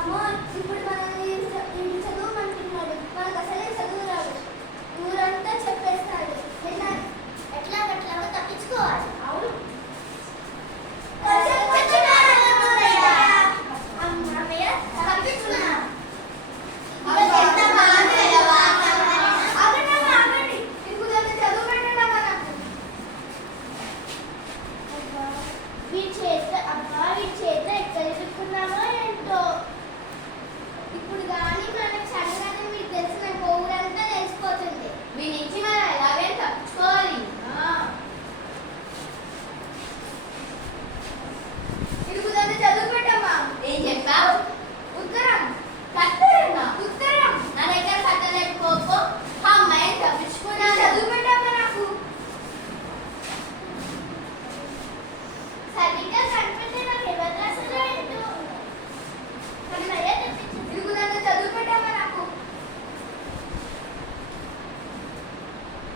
Come on, Superman.